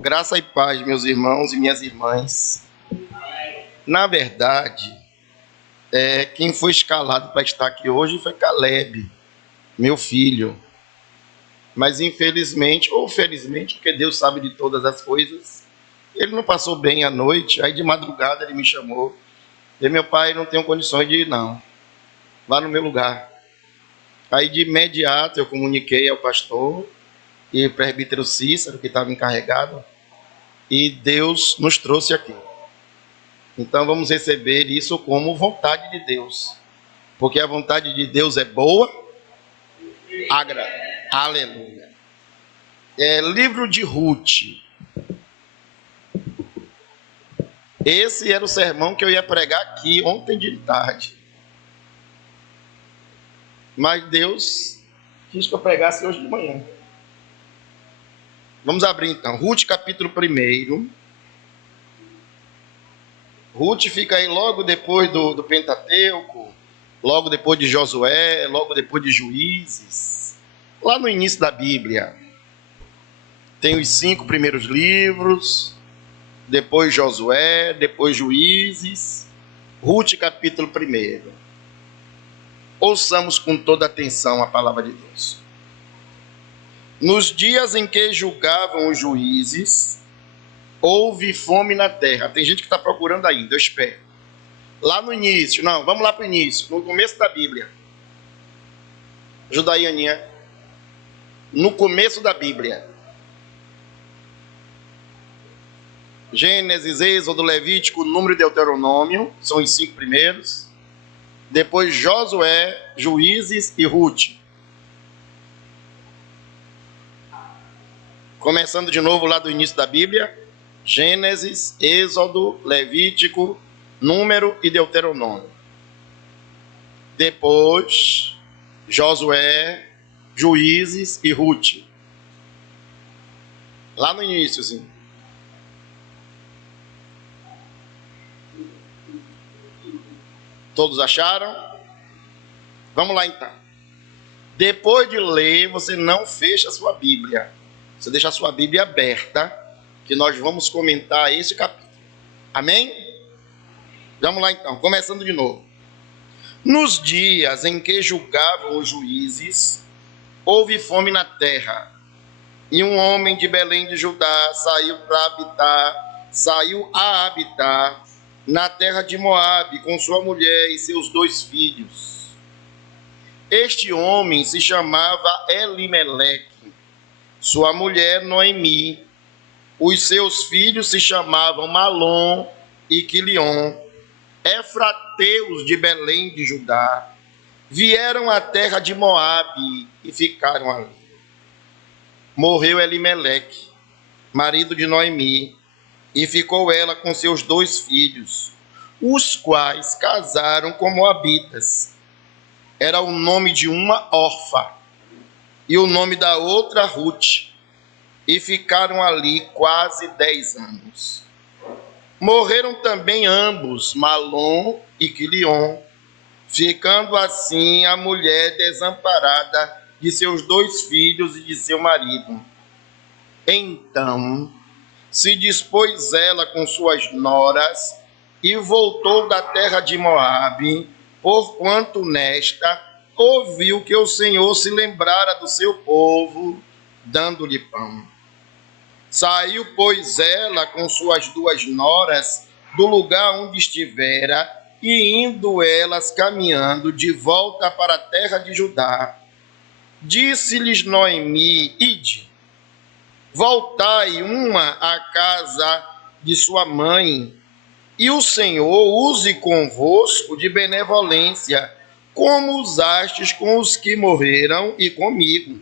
Graça e paz, meus irmãos e minhas irmãs. Na verdade, quem foi escalado para estar aqui hoje foi Caleb, meu filho. Mas infelizmente, ou felizmente, porque Deus sabe de todas as coisas, ele não passou bem a noite. Aí de madrugada ele me chamou. E meu pai, não tenho condições de ir não, vá no meu lugar. Aí de imediato eu comuniquei ao pastor e ao presbítero Cícero, que estava encarregado, e Deus nos trouxe aqui. Então vamos receber isso como vontade de Deus, porque a vontade de Deus é boa, aleluia. Livro de Ruth. Esse era o sermão que eu ia pregar aqui ontem de tarde, mas Deus quis que eu pregasse hoje de manhã. Vamos abrir então, Ruth capítulo 1. Ruth fica aí logo depois do Pentateuco, logo depois de Josué, logo depois de Juízes, lá no início da Bíblia. Tem os 5 primeiros livros, depois Josué, depois Juízes, Ruth capítulo 1. Ouçamos com toda atenção a palavra de Deus. Nos dias em que julgavam os juízes, houve fome na terra. Tem gente que está procurando ainda, eu espero. Lá no início, não, vamos lá para o início, no começo da Bíblia. Ajuda aí, Aninha. No começo da Bíblia. Gênesis, Êxodo, Levítico, Número e Deuteronômio, são os 5 primeiros. Depois Josué, Juízes e Ruth. Começando de novo lá do início da Bíblia. Gênesis, Êxodo, Levítico, Número e Deuteronômio. Depois Josué, Juízes e Ruth. Lá no início, sim. Todos acharam? Vamos lá então. Depois de ler, você não fecha a sua Bíblia. Você deixa a sua Bíblia aberta, que nós vamos comentar esse capítulo. Amém? Vamos lá então, começando de novo. Nos dias em que julgavam os juízes, houve fome na terra. E um homem de Belém de Judá saiu a habitar na terra de Moabe com sua mulher e seus 2 filhos. Este homem se chamava Elimeleque, sua mulher Noemi. Os seus filhos se chamavam Malom e Quilion, efrateus de Belém de Judá. Vieram à terra de Moabe e ficaram ali. Morreu Elimeleque, marido de Noemi, e ficou ela com seus 2 filhos, os quais casaram com moabitas. Era o nome de uma Orfa e o nome da outra Ruth, e ficaram ali quase 10 anos. Morreram também ambos, Malom e Quilion, ficando assim a mulher desamparada de seus 2 filhos e de seu marido. Então se dispôs ela com suas noras e voltou da terra de Moabe, porquanto nesta ouviu que o Senhor se lembrara do seu povo, dando-lhe pão. Saiu, pois, ela com suas 2 noras do lugar onde estivera, e indo elas caminhando de volta para a terra de Judá, disse-lhes Noemi: Ide, voltai uma à casa de sua mãe, e o Senhor use convosco de benevolência, como usastes com os que morreram e comigo.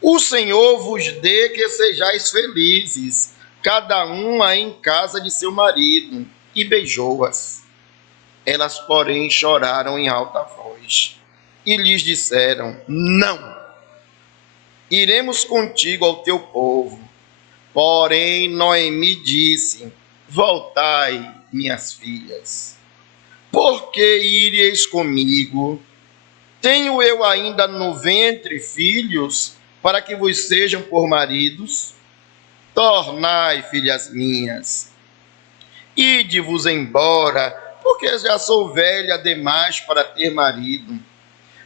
O Senhor vos dê que sejais felizes, cada uma em casa de seu marido. E beijou-as. Elas, porém, choraram em alta voz, e lhes disseram: Não, iremos contigo ao teu povo. Porém Noemi disse: Voltai, minhas filhas. Por que ireis comigo? Tenho eu ainda no ventre filhos, para que vos sejam por maridos? Tornai, filhas minhas, ide-vos embora, porque já sou velha demais para ter marido.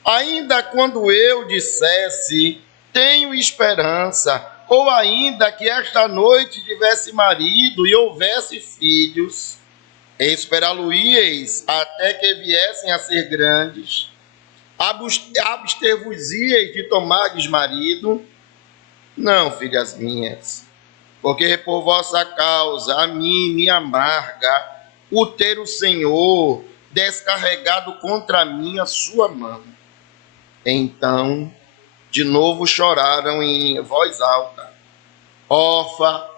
Ainda quando eu dissesse, tenho esperança, ou ainda que esta noite tivesse marido e houvesse filhos, esperá-lo-íeis até que viessem a ser grandes, abster-vos-íeis de tomardes marido? Não, filhas minhas, porque por vossa causa a mim me amarga o ter o Senhor descarregado contra mim a sua mão. Então, de novo choraram em voz alta. Orfa,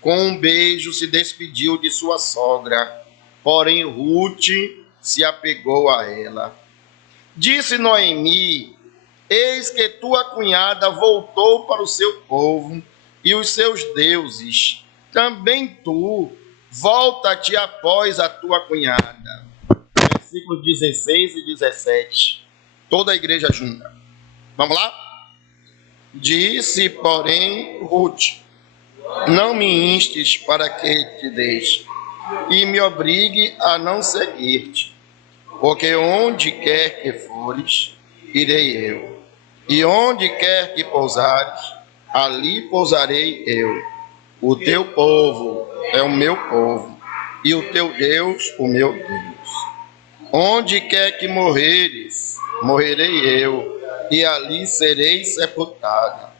com um beijo, se despediu de sua sogra, porém Ruth se apegou a ela. Disse Noemi: eis que tua cunhada voltou para o seu povo e os seus deuses. Também tu, volta-te após a tua cunhada. Versículos 16 e 17. Toda a igreja junta. Vamos lá? Disse, porém, Ruth: não me instes para que te deixe e me obrigue a não seguir-te, porque onde quer que fores, irei eu, e onde quer que pousares, ali pousarei eu. O teu povo é o meu povo, e o teu Deus, o meu Deus. Onde quer que morreres, morrerei eu, e ali serei sepultada.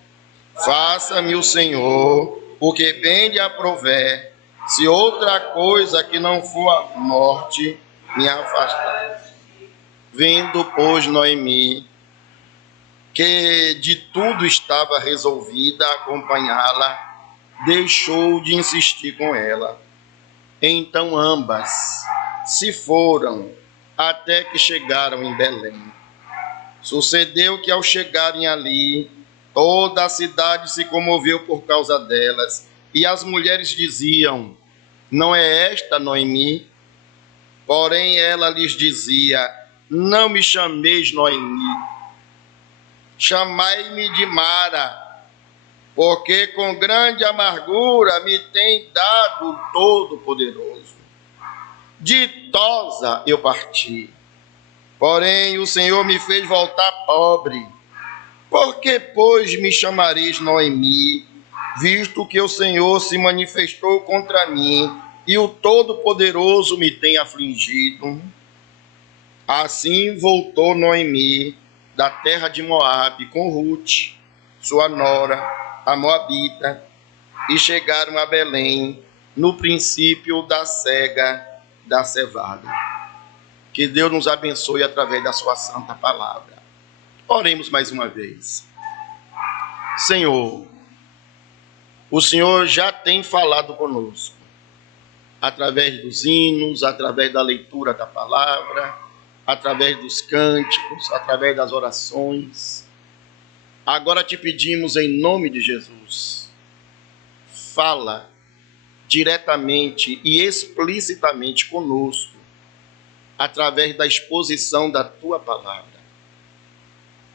Faça-me o Senhor o que bem lhe aprouver, se outra coisa que não for a morte me afastar. Vendo, pois, Noemi, que de tudo estava resolvida a acompanhá-la, deixou de insistir com ela. Então ambas se foram até que chegaram em Belém. Sucedeu que ao chegarem ali, toda a cidade se comoveu por causa delas, e as mulheres diziam: não é esta Noemi? Porém ela lhes dizia: não me chameis Noemi, chamai-me de Mara, porque com grande amargura me tem dado o Todo-Poderoso. Ditosa eu parti, porém o Senhor me fez voltar pobre. Por que, pois, me chamareis Noemi, visto que o Senhor se manifestou contra mim e o Todo-Poderoso me tem afligido? Assim voltou Noemi da terra de Moabe com Ruth, sua nora, a moabita, e chegaram a Belém no princípio da cega da cevada. Que Deus nos abençoe através da sua santa palavra. Oremos mais uma vez. Senhor, o Senhor já tem falado conosco, através dos hinos, através da leitura da palavra, através dos cânticos, através das orações. Agora te pedimos em nome de Jesus, fala diretamente e explicitamente conosco, através da exposição da tua palavra.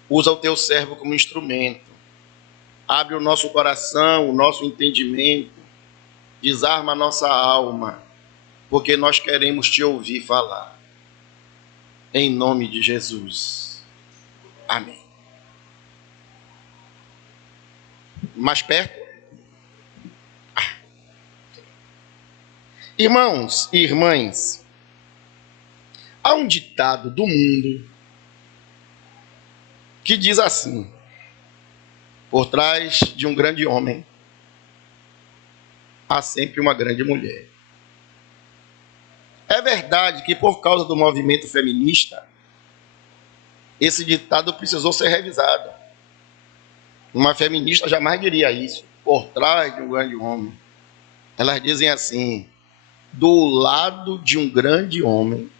Usa o teu servo como instrumento. Abre o nosso coração, o nosso entendimento. Desarma a nossa alma, porque nós queremos te ouvir falar. Em nome de Jesus. Amém. Mais perto? Irmãos e irmãs, há um ditado do mundo que diz assim: por trás de um grande homem há sempre uma grande mulher. É verdade que por causa do movimento feminista, esse ditado precisou ser revisado. Uma feminista jamais diria isso, por trás de um grande homem. Elas dizem assim: do lado de um grande homem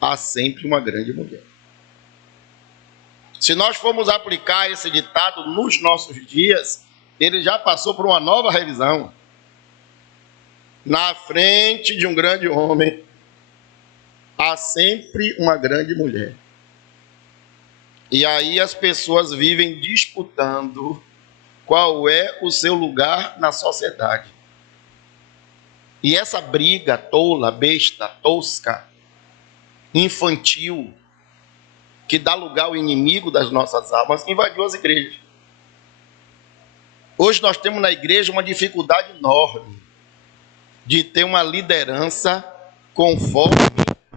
há sempre uma grande mulher. Se nós formos aplicar esse ditado nos nossos dias, ele já passou por uma nova revisão. Na frente de um grande homem há sempre uma grande mulher. E aí as pessoas vivem disputando qual é o seu lugar na sociedade. E essa briga tola, besta, tosca, infantil, que dá lugar ao inimigo das nossas almas, invadiu as igrejas. Hoje nós temos na igreja uma dificuldade enorme de ter uma liderança conforme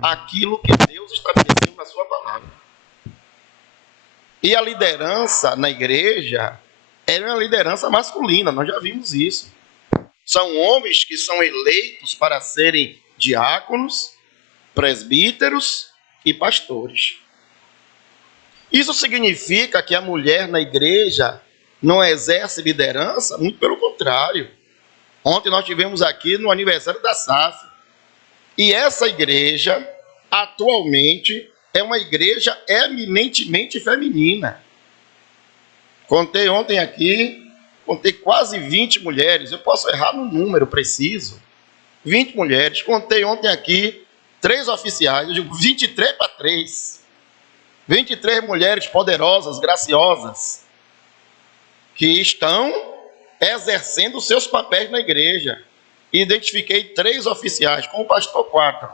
aquilo que Deus estabeleceu na sua palavra. E a liderança na igreja é uma liderança masculina, nós já vimos isso. São homens que são eleitos para serem diáconos, presbíteros e pastores. Isso significa que a mulher na igreja não exerce liderança? Muito pelo contrário. Ontem nós tivemos aqui no aniversário da SAF. E essa igreja, atualmente, é uma igreja eminentemente feminina. Contei ontem aqui, contei quase 20 mulheres. Eu posso errar no número preciso. 20 mulheres. Contei ontem aqui 3 oficiais. Eu digo 23 para 3. 23 mulheres poderosas, graciosas, que estão exercendo seus papéis na igreja. Identifiquei 3 oficiais, com o pastor 4.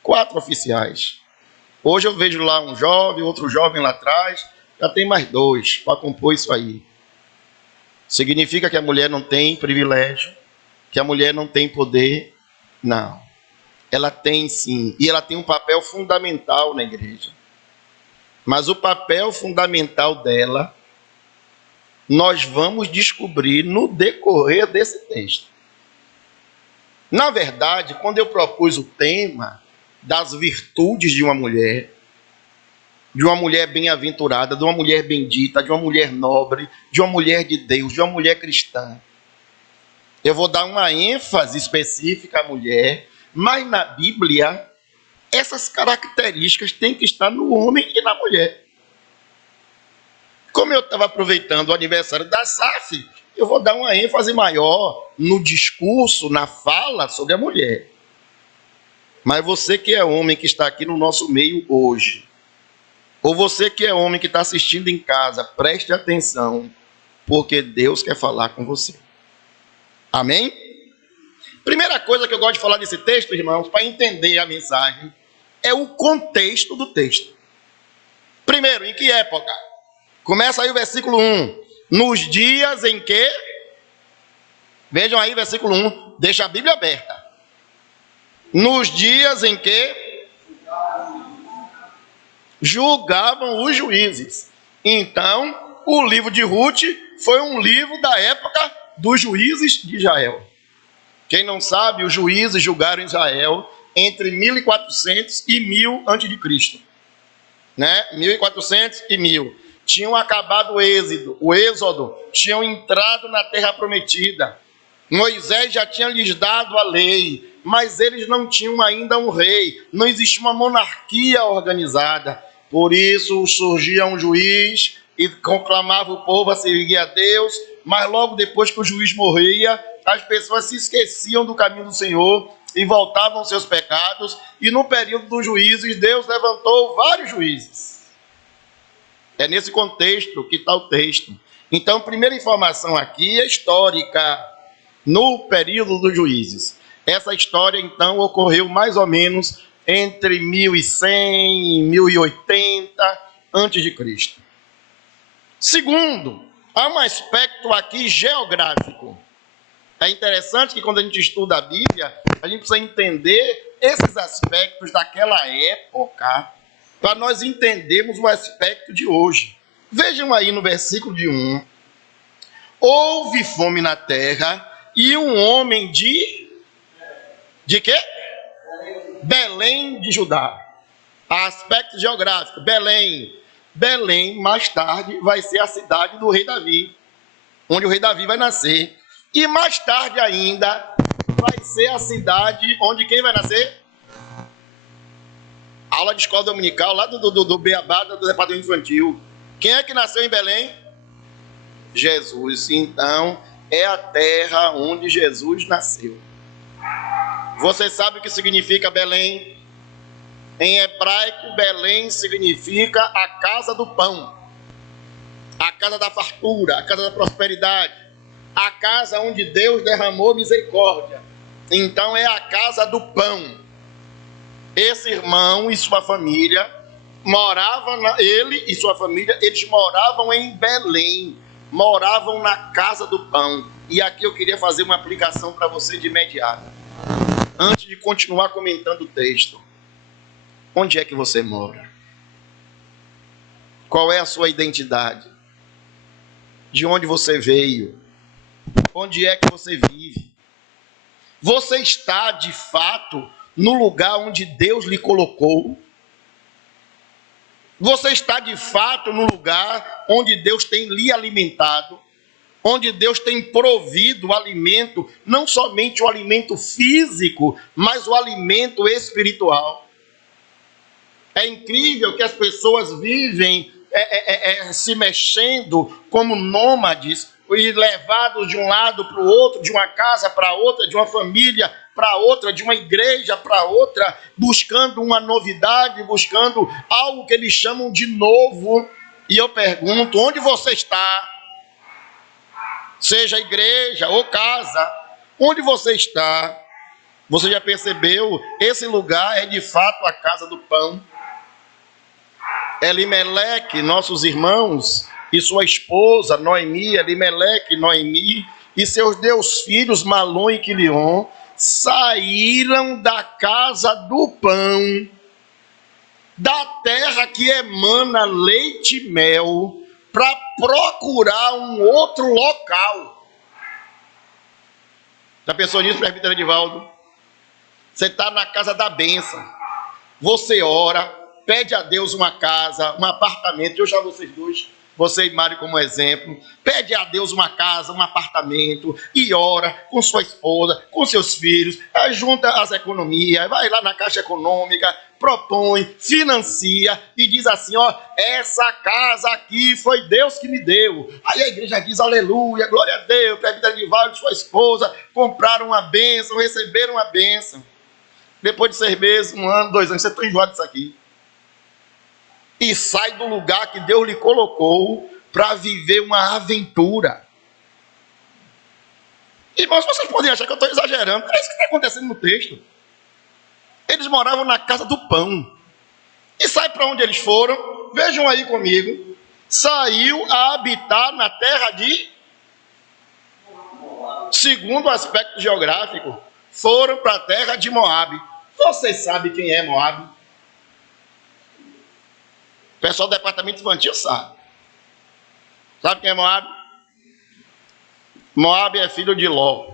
4 oficiais. Hoje eu vejo lá um jovem, outro jovem lá atrás, já tem mais 2 para compor isso aí. Significa que a mulher não tem privilégio, que a mulher não tem poder? Não. Ela tem sim, e ela tem um papel fundamental na igreja. Mas o papel fundamental dela, nós vamos descobrir no decorrer desse texto. Na verdade, quando eu propus o tema das virtudes de uma mulher bem-aventurada, de uma mulher bendita, de uma mulher nobre, de uma mulher de Deus, de uma mulher cristã, eu vou dar uma ênfase específica à mulher, mas na Bíblia, essas características têm que estar no homem e na mulher. Como eu estava aproveitando o aniversário da SAF, eu vou dar uma ênfase maior no discurso, na fala sobre a mulher. Mas você que é homem, que está aqui no nosso meio hoje, ou você que é homem que está assistindo em casa, preste atenção, porque Deus quer falar com você. Amém? Primeira coisa que eu gosto de falar desse texto, irmãos, para entender a mensagem, é o contexto do texto. Primeiro, em que época? Começa aí o versículo 1. Nos dias em que... Vejam aí, versículo 1. Deixa a Bíblia aberta. Nos dias em que julgavam os juízes. Então, o livro de Ruth foi um livro da época dos juízes de Israel. Quem não sabe, os juízes julgaram Israel entre 1400 e 1000 a.C. Né? 1400 e 1000. Tinham acabado o êxodo, tinham entrado na terra prometida. Moisés já tinha lhes dado a lei, mas eles não tinham ainda um rei. Não existia uma monarquia organizada. Por isso surgia um juiz e conclamava o povo a seguir a Deus, mas logo depois que o juiz morria, as pessoas se esqueciam do caminho do Senhor e voltavam aos seus pecados. E no período dos juízes, Deus levantou vários juízes. É nesse contexto que está o texto. Então, a primeira informação aqui é histórica, no período dos juízes. Essa história, então, ocorreu mais ou menos entre 1100 e 1080 a.C. Segundo, há um aspecto aqui geográfico. É interessante que quando a gente estuda a Bíblia, a gente precisa entender esses aspectos daquela época, para nós entendermos o aspecto de hoje. Vejam aí no versículo de 1. Houve fome na terra e um homem de quê? Belém de Judá. Aspecto geográfico, Belém. Belém, mais tarde, vai ser a cidade do rei Davi, onde o rei Davi vai nascer. E mais tarde ainda, vai ser a cidade onde quem vai nascer? Aula de escola dominical, lá do Beabá, do departamento infantil. Quem é que nasceu em Belém? Jesus. Então, é a terra onde Jesus nasceu. Você sabe o que significa Belém? Em hebraico, Belém significa a casa do pão. a casa da fartura, a casa da prosperidade, a casa onde Deus derramou misericórdia. Então é a casa do pão. Esse irmão e sua família ele e sua família, eles moravam em Belém, moravam na casa do pão. E aqui eu queria fazer uma aplicação para você de imediato, antes de continuar comentando o texto. Onde é que você mora? Qual é a sua identidade? De onde você veio? Onde é que você vive? Você está, de fato, no lugar onde Deus lhe colocou? Você está, de fato, no lugar onde Deus tem lhe alimentado? Onde Deus tem provido o alimento, não somente o alimento físico, mas o alimento espiritual? É incrível que as pessoas vivem se mexendo como nômades, e levados de um lado para o outro, de uma casa para outra, de uma família para outra, de uma igreja para outra, buscando uma novidade, buscando algo que eles chamam de novo. E eu pergunto, onde você está? Seja igreja ou casa, onde você está? Você já percebeu? Esse lugar é de fato a casa do pão. Elimeleque, nossos irmãos, e sua esposa Noemi, Elimeleque, Noemi, e seus 2 filhos, Malom e Quilion, saíram da casa do pão, da terra que emana leite e mel, para procurar um outro local. Já pensou nisso, presbítero Edivaldo? Você está na casa da bênção, você ora, pede a Deus uma casa, um apartamento. Eu chamo vocês dois, você e Mário como exemplo. Pede a Deus uma casa, um apartamento, e ora com sua esposa, com seus filhos, junta as economias, vai lá na Caixa Econômica, propõe, financia e diz assim, ó, essa casa aqui foi Deus que me deu. Aí a igreja diz aleluia, glória a Deus, presbítero Edivaldo e sua esposa compraram uma bênção, receberam uma bênção. Depois de 6 meses, 1 ano, 2 anos, você está enjoado disso aqui. E sai do lugar que Deus lhe colocou para viver uma aventura. Irmãos, vocês podem achar que eu estou exagerando, é isso que está acontecendo no texto. Eles moravam na casa do pão. E sabe para onde eles foram? Vejam aí comigo. Saiu a habitar na terra de... Segundo o aspecto geográfico, foram para a terra de Moabe. Vocês sabem quem é Moabe? O pessoal do departamento infantil sabe. Sabe quem é Moabe? Moabe é filho de Ló.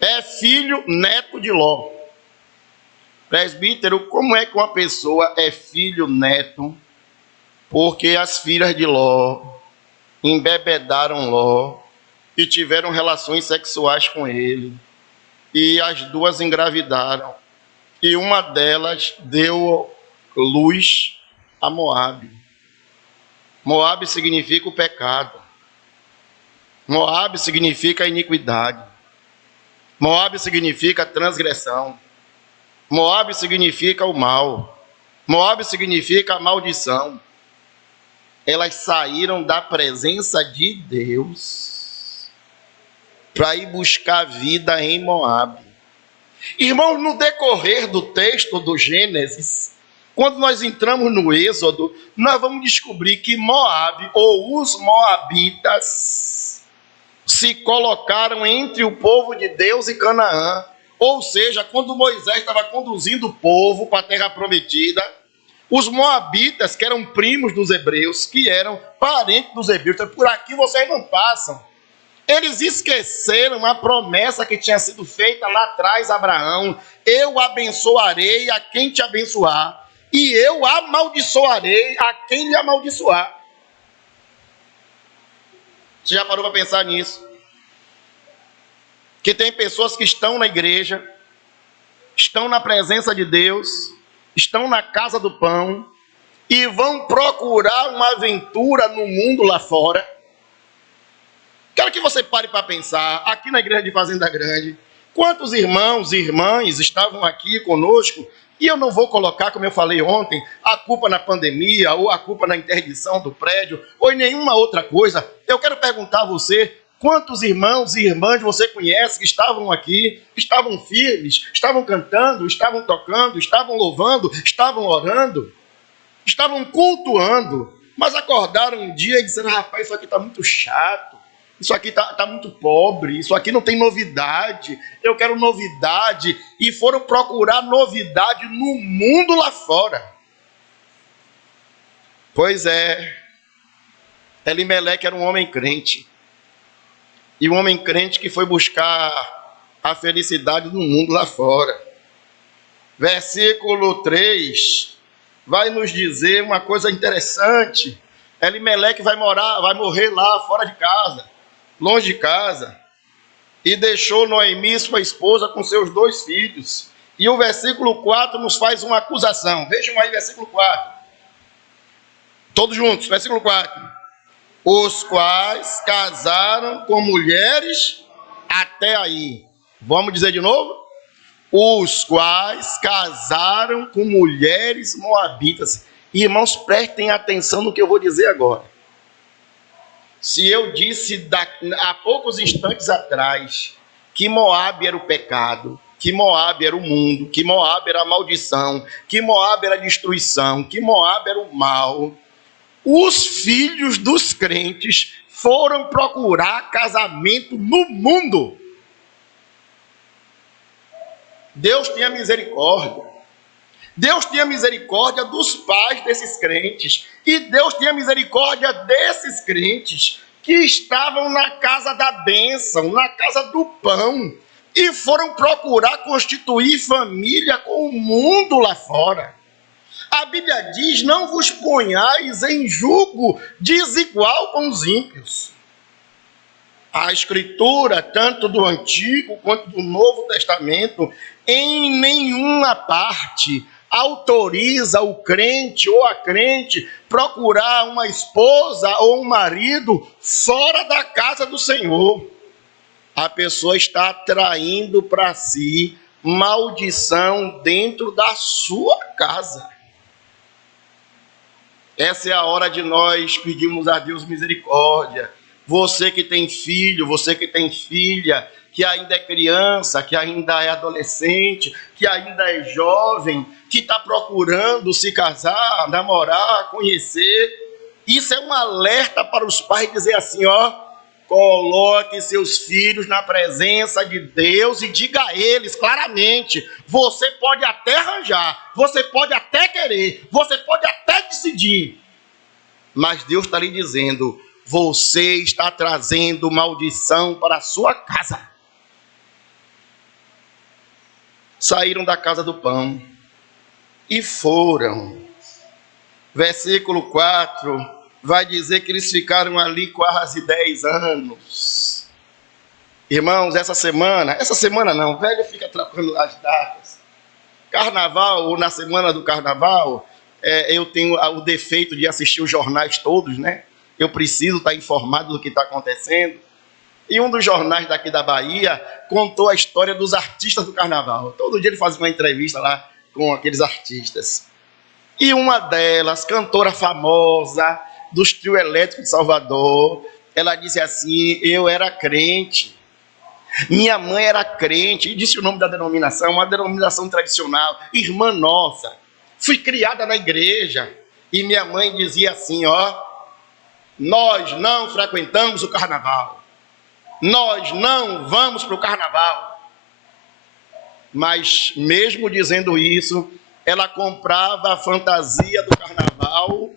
É filho neto de Ló. Presbítero, como é que uma pessoa é filho neto? Porque as filhas de Ló embebedaram Ló e tiveram relações sexuais com ele. E as 2 engravidaram. E uma delas deu luz a Moabe. Moabe significa o pecado. Moabe significa a iniquidade. Moabe significa a transgressão. Moabe significa o mal. Moabe significa a maldição. Elas saíram da presença de Deus para ir buscar vida em Moabe. Irmãos, no decorrer do texto do Gênesis, quando nós entramos no Êxodo, nós vamos descobrir que Moabe, ou os moabitas, se colocaram entre o povo de Deus e Canaã. Ou seja, quando Moisés estava conduzindo o povo para a terra prometida, os moabitas, que eram primos dos hebreus, que eram parentes dos hebreus, então, por aqui vocês não passam. Eles esqueceram a promessa que tinha sido feita lá atrás a Abraão: eu abençoarei a quem te abençoar, e eu amaldiçoarei a quem lhe amaldiçoar. Você já parou para pensar nisso? Que tem pessoas que estão na igreja, estão na presença de Deus, estão na casa do pão, e vão procurar uma aventura no mundo lá fora. Quero que você pare para pensar, aqui na igreja de Fazenda Grande, quantos irmãos e irmãs estavam aqui conosco E eu não vou colocar, como eu falei ontem, a culpa na pandemia, ou a culpa na interdição do prédio, ou em nenhuma outra coisa. Eu quero perguntar a você, quantos irmãos e irmãs você conhece que estavam aqui, estavam firmes, estavam cantando, estavam tocando, estavam louvando, estavam orando, estavam cultuando, mas acordaram um dia e disseram, rapaz, isso aqui está muito chato, isso aqui está muito pobre, isso aqui não tem novidade, eu quero novidade, e foram procurar novidade no mundo lá fora. Pois é, Elimeleque era um homem crente, e um homem crente que foi buscar a felicidade no mundo lá fora. Versículo 3 vai nos dizer uma coisa interessante. Elimeleque vai morrer lá fora de casa, longe de casa, e deixou Noemi, sua esposa, com seus 2 filhos. E o versículo 4 nos faz uma acusação. Vejam aí, versículo 4. Todos juntos, versículo 4. Os quais casaram com mulheres até aí. Vamos dizer de novo? Os quais casaram com mulheres moabitas. Irmãos, prestem atenção no que eu vou dizer agora. Se eu disse há poucos instantes atrás que Moabe era o pecado, que Moabe era o mundo, que Moabe era a maldição, que Moabe era a destruição, que Moabe era o mal, os filhos dos crentes foram procurar casamento no mundo. Deus tenha misericórdia. Deus tenha misericórdia dos pais desses crentes. E Deus tenha misericórdia desses crentes que estavam na casa da bênção, na casa do pão, e foram procurar constituir família com o mundo lá fora. A Bíblia diz, não vos ponhais em julgo desigual com os ímpios. A Escritura, tanto do Antigo quanto do Novo Testamento, em nenhuma parte autoriza o crente ou a crente procurar uma esposa ou um marido fora da casa do Senhor. A pessoa está atraindo para si maldição dentro da sua casa. Essa é a hora de nós pedirmos a Deus misericórdia. Você que tem filho, você que tem filha, que ainda é criança, que ainda é adolescente, que ainda é jovem, que está procurando se casar, namorar, conhecer. Isso é um alerta para os pais dizer assim, coloque seus filhos na presença de Deus e diga a eles claramente, você pode até arranjar, você pode até querer, você pode até decidir, mas Deus está lhe dizendo, você está trazendo maldição para a sua casa. Saíram da casa do pão e foram. Versículo 4 vai dizer que eles ficaram ali quase 10 anos. Irmãos, essa semana não, velho fica atrapalhando as datas. Carnaval, ou na semana do carnaval, eu tenho o defeito de assistir os jornais todos, né? Eu preciso estar informado do que está acontecendo. E um dos jornais daqui da Bahia contou a história dos artistas do carnaval. Todo dia ele fazia uma entrevista lá com aqueles artistas. E uma delas, cantora famosa dos Trio Elétrico de Salvador, ela disse assim, eu era crente, minha mãe era crente, e disse o nome da denominação, uma denominação tradicional, irmã nossa, fui criada na igreja, e minha mãe dizia assim, nós não frequentamos o carnaval, nós não vamos para o carnaval. Mas mesmo dizendo isso, ela comprava a fantasia do carnaval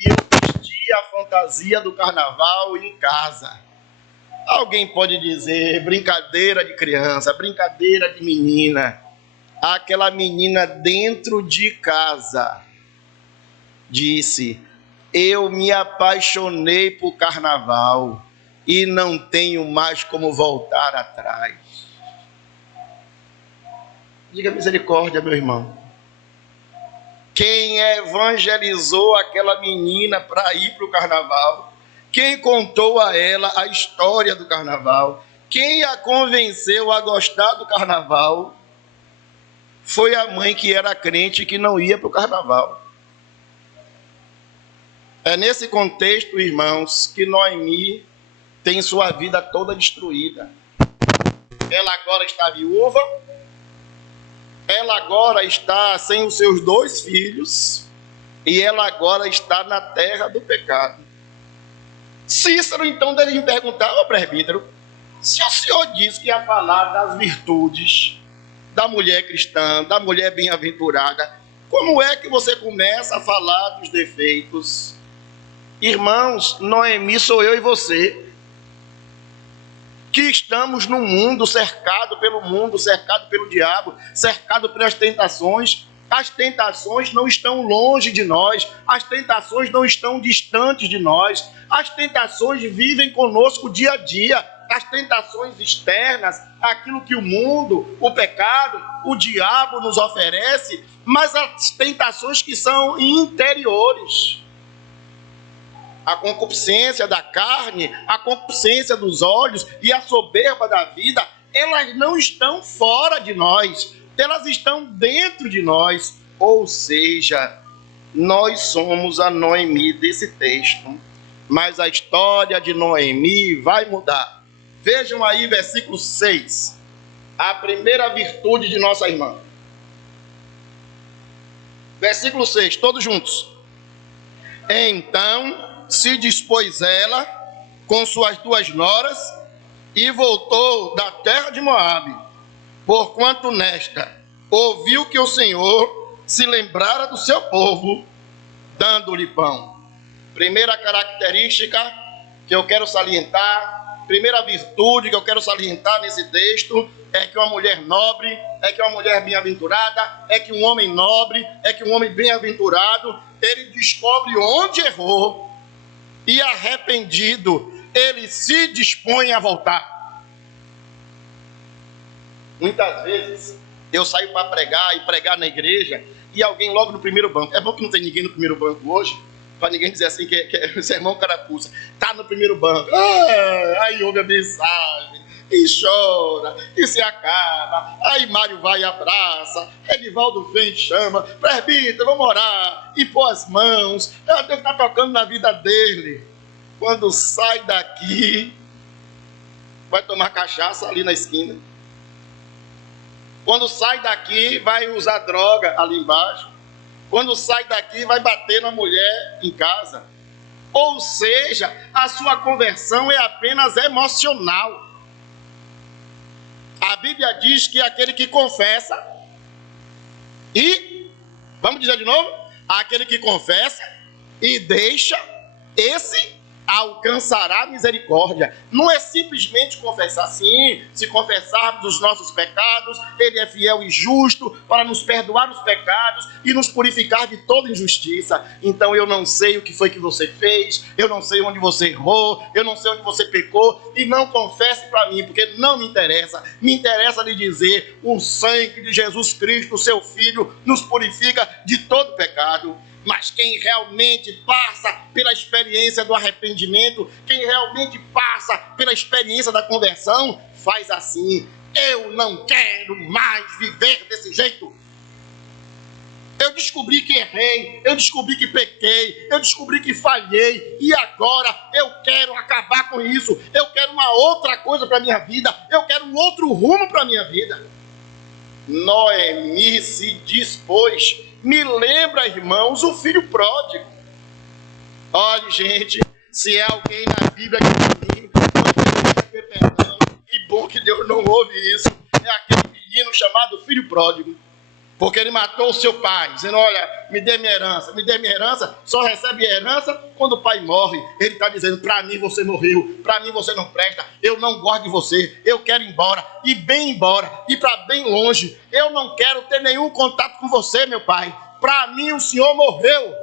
e eu vestia a fantasia do carnaval em casa. Alguém pode dizer, brincadeira de criança, brincadeira de menina. Aquela menina dentro de casa disse, eu me apaixonei por carnaval e não tenho mais como voltar atrás. Diga misericórdia, meu irmão. Quem evangelizou aquela menina para ir para o carnaval? Quem contou a ela a história do carnaval? Quem a convenceu a gostar do carnaval? foi a mãe que era crente que não ia para o carnaval. É nesse contexto, irmãos, que Noemi tem sua vida toda destruída. Ela agora está viúva, ela agora está sem os seus 2 filhos, e ela agora está na terra do pecado. Cícero então deve me perguntar, ô presbítero, se o senhor disse que ia falar das virtudes da mulher cristã, da mulher bem-aventurada, como é que você começa a falar dos defeitos? Irmãos, Noemi sou eu e você, que estamos no mundo, cercado pelo diabo, cercado pelas tentações. As tentações não estão longe de nós, as tentações não estão distantes de nós, as tentações vivem conosco dia a dia, as tentações externas, aquilo que o mundo, o pecado, o diabo nos oferece, mas as tentações que são interiores. A concupiscência da carne, a concupiscência dos olhos e a soberba da vida, elas não estão fora de nós, elas estão dentro de nós. Ou seja, nós somos a Noemi desse texto, mas a história de Noemi vai mudar. Vejam aí versículo 6, a primeira virtude de nossa irmã. Versículo 6, todos juntos. Então se dispôs ela com suas 2 noras e voltou da terra de Moabe, porquanto nesta ouviu que o Senhor se lembrara do seu povo, dando-lhe pão. Primeira característica que eu quero salientar, primeira virtude que eu quero salientar nesse texto, é que uma mulher nobre, é que uma mulher bem-aventurada, é que um homem nobre, é que um homem bem-aventurado, ele descobre onde errou, e arrependido, ele se dispõe a voltar. Muitas vezes eu saio para pregar na igreja, e alguém logo no primeiro banco, é bom que não tem ninguém no primeiro banco hoje, para ninguém dizer assim que é sermão carapuça, está no primeiro banco, aí ouve a mensagem, e chora, e se acaba, aí Mário vai e abraça, Edivaldo vem e chama, presbítero, vamos orar, e pôr as mãos, Deus está tocando na vida dele. Quando sai daqui, vai tomar cachaça ali na esquina. Quando sai daqui, vai usar droga ali embaixo. Quando sai daqui, vai bater na mulher em casa. Ou seja, a sua conversão é apenas emocional. A Bíblia diz que aquele que confessa e, vamos dizer de novo, aquele que confessa e deixa, esse alcançará misericórdia. Não é simplesmente confessar. Sim, se confessarmos os nossos pecados, ele é fiel e justo para nos perdoar os pecados e nos purificar de toda injustiça. Então eu não sei o que foi que você fez, eu não sei onde você errou, eu não sei onde você pecou, e não confesse para mim, porque não me interessa. Me interessa lhe dizer: o sangue de Jesus Cristo, seu Filho, nos purifica de todo pecado. Mas quem realmente passa pela experiência do arrependimento, quem realmente passa pela experiência da conversão, faz assim: eu não quero mais viver desse jeito. Eu descobri que errei, eu descobri que pequei, eu descobri que falhei, e agora eu quero acabar com isso. Eu quero uma outra coisa para a minha vida, eu quero um outro rumo para a minha vida. Noemi se dispôs. Me lembra, irmãos, o filho pródigo. Olha, gente, se é alguém na Bíblia que mim, ter perdão, que bom que Deus não ouve isso. É aquele menino chamado filho pródigo, porque ele matou o seu pai, dizendo: olha, me dê minha herança, só recebe herança quando o pai morre. Ele está dizendo: para mim você morreu, para mim você não presta, eu não gosto de você, eu quero ir embora, e bem embora, e para bem longe, eu não quero ter nenhum contato com você, meu pai, para mim o senhor morreu.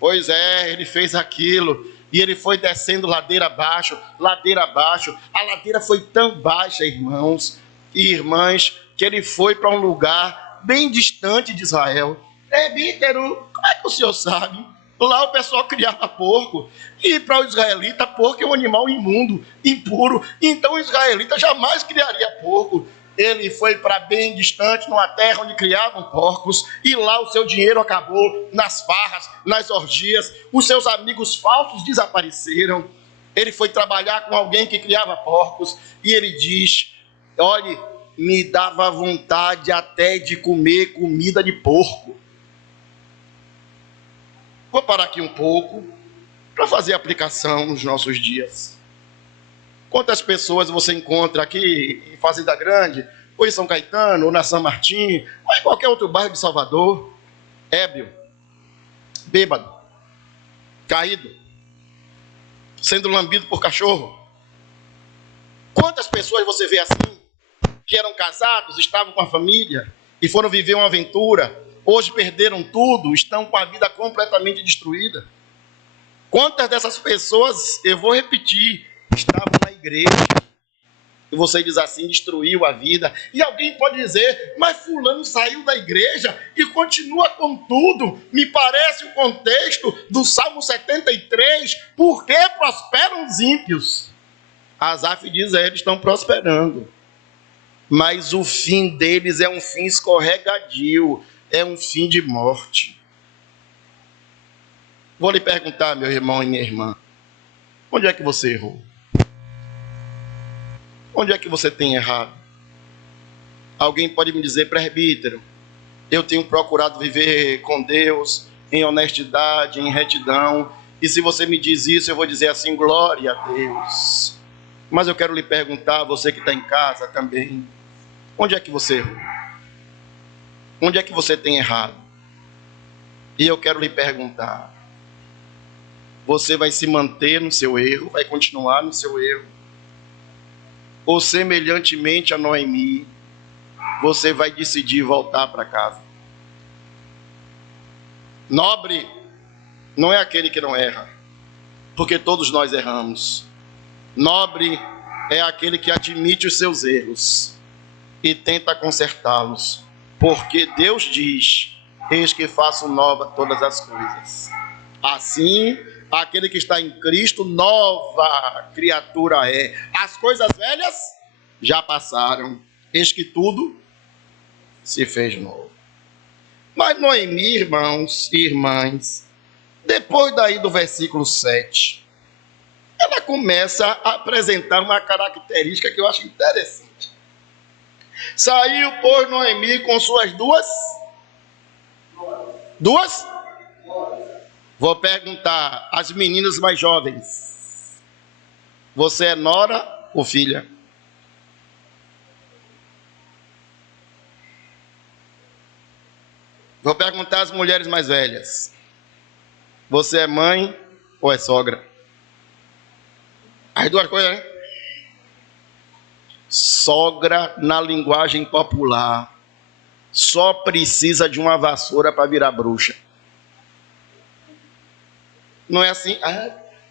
Pois é, ele fez aquilo, e ele foi descendo ladeira abaixo, a ladeira foi tão baixa, irmãos e irmãs, que ele foi para um lugar bem distante de Israel. Presbítero, como é que o senhor sabe? Lá o pessoal criava porco, e para o israelita, porco é um animal imundo, impuro, então o israelita jamais criaria porco. ele foi para bem distante, numa terra onde criavam porcos, e lá o seu dinheiro acabou nas farras, nas orgias, os seus amigos falsos desapareceram. Ele foi trabalhar com alguém que criava porcos, e ele diz: olhe, me dava vontade até de comer comida de porco. Vou parar aqui um pouco para fazer aplicação nos nossos dias. Quantas pessoas você encontra aqui em Fazenda Grande, ou em São Caetano, ou na São Martim, ou em qualquer outro bairro de Salvador, ébrio, bêbado, caído, sendo lambido por cachorro? Quantas pessoas você vê assim, que eram casados, estavam com a família e foram viver uma aventura, hoje perderam tudo, estão com a vida completamente destruída? Quantas dessas pessoas, eu vou repetir, estavam na igreja, e você diz assim, destruiu a vida? E alguém pode dizer: mas fulano saiu da igreja e continua com tudo. Me parece o contexto do Salmo 73, por que prosperam os ímpios? Asaf diz: eles estão prosperando, mas o fim deles é um fim escorregadio, é um fim de morte. Vou lhe perguntar, meu irmão e minha irmã, onde é que você errou? Onde é que você tem errado? Alguém pode me dizer: presbítero, eu tenho procurado viver com Deus em honestidade, em retidão, e se você me diz isso, eu vou dizer assim: glória a Deus. Mas eu quero lhe perguntar, você que está em casa também, onde é que você errou? Onde é que você tem errado? E eu quero lhe perguntar: você vai se manter no seu erro, vai continuar no seu erro? Ou semelhantemente a Noemi, você vai decidir voltar para casa? Nobre não é aquele que não erra, porque todos nós erramos. Nobre é aquele que admite os seus erros e tenta consertá-los, porque Deus diz: eis que faço nova todas as coisas. Assim, aquele que está em Cristo, nova criatura é. As coisas velhas já passaram, eis que tudo se fez novo. Mas Noemi, irmãos e irmãs, depois daí do versículo 7, ela começa a apresentar uma característica que eu acho interessante. Saiu, pois, Noemi com suas duas? Vou perguntar às meninas mais jovens: você é nora ou filha? Vou perguntar às mulheres mais velhas: você é mãe ou é sogra? As duas coisas, né? Sogra, na linguagem popular, só precisa de uma vassoura para virar bruxa. Não é assim?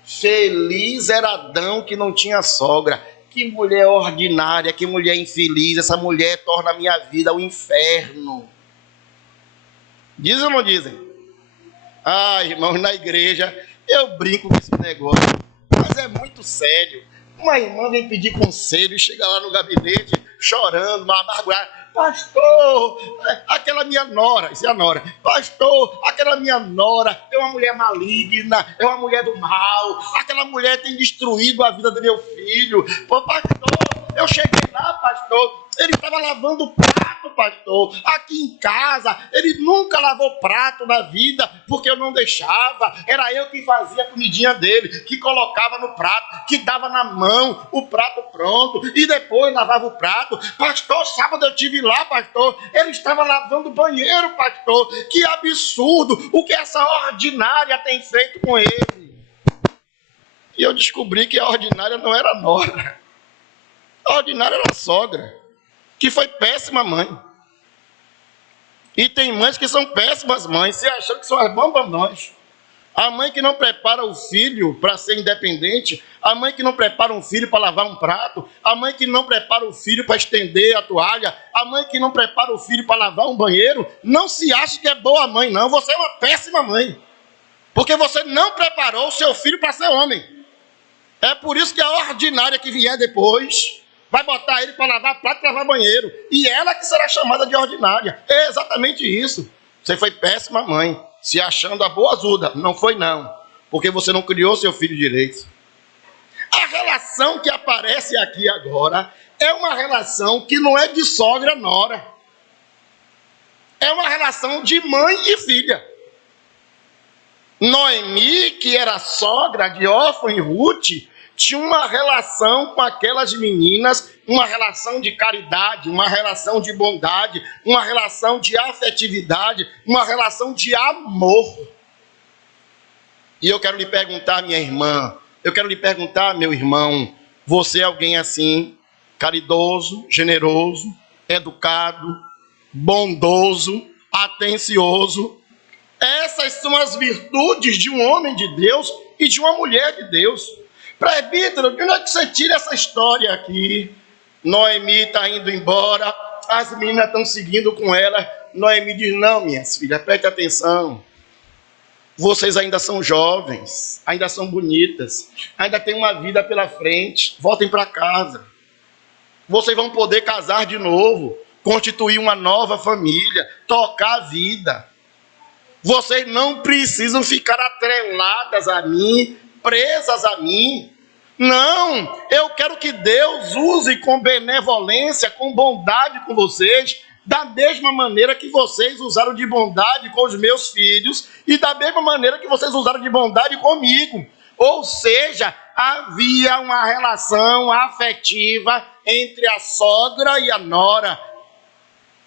Feliz era Adão que não tinha sogra. Que mulher ordinária, que mulher infeliz. Essa mulher torna a minha vida um inferno. Dizem ou não dizem? Irmãos, na igreja eu brinco com esse negócio, mas é muito sério. Uma irmã vem pedir conselho e chega lá no gabinete chorando, amargurada: pastor, aquela minha nora, isso é a nora, pastor, aquela minha nora é uma mulher maligna, é uma mulher do mal, aquela mulher tem destruído a vida do meu filho. Pô, pastor, eu cheguei lá, pastor, ele estava lavando o prato, pastor, aqui em casa, ele nunca lavou prato na vida, porque eu não deixava, era eu que fazia a comidinha dele, que colocava no prato, que dava na mão o prato pronto, e depois lavava o prato. Pastor, sábado eu tive lá, pastor, ele estava lavando o banheiro, pastor, que absurdo, o que essa ordinária tem feito com ele? E eu descobri que a ordinária não era nora, a ordinária era a sogra, que foi péssima mãe. E tem mães que são péssimas mães, se achando que são as bambamães. A mãe que não prepara o filho para ser independente, a mãe que não prepara um filho para lavar um prato, a mãe que não prepara o filho para estender a toalha, a mãe que não prepara o filho para lavar um banheiro, não se acha que é boa mãe, não. Você é uma péssima mãe, porque você não preparou o seu filho para ser homem. É por isso que a ordinária que vier depois vai botar ele para lavar prato e lavar banheiro. E ela que será chamada de ordinária. É exatamente isso. Você foi péssima mãe, se achando a boazuda. Não foi não, porque você não criou seu filho direito. A relação que aparece aqui agora é uma relação que não é de sogra-nora. É uma relação de mãe e filha. Noemi, que era sogra de Orfa e Ruth, tinha uma relação com aquelas meninas, uma relação de caridade, uma relação de bondade, uma relação de afetividade, uma relação de amor. E eu quero lhe perguntar, minha irmã, eu quero lhe perguntar, meu irmão, você é alguém assim, caridoso, generoso, educado, bondoso, atencioso? Essas são as virtudes de um homem de Deus e de uma mulher de Deus. Presbítero, de onde é que você tira essa história aqui? Noemi está indo embora, as meninas estão seguindo com ela. Noemi diz, não, minhas filhas, preste atenção. Vocês ainda são jovens, ainda são bonitas, ainda têm uma vida pela frente. Voltem para casa. Vocês vão poder casar de novo, constituir uma nova família, tocar a vida. Vocês não precisam ficar atreladas a mim, presas a mim. Não, eu quero que Deus use com benevolência, com bondade com vocês, da mesma maneira que vocês usaram de bondade com os meus filhos e da mesma maneira que vocês usaram de bondade comigo. Ou seja, havia uma relação afetiva entre a sogra e a nora.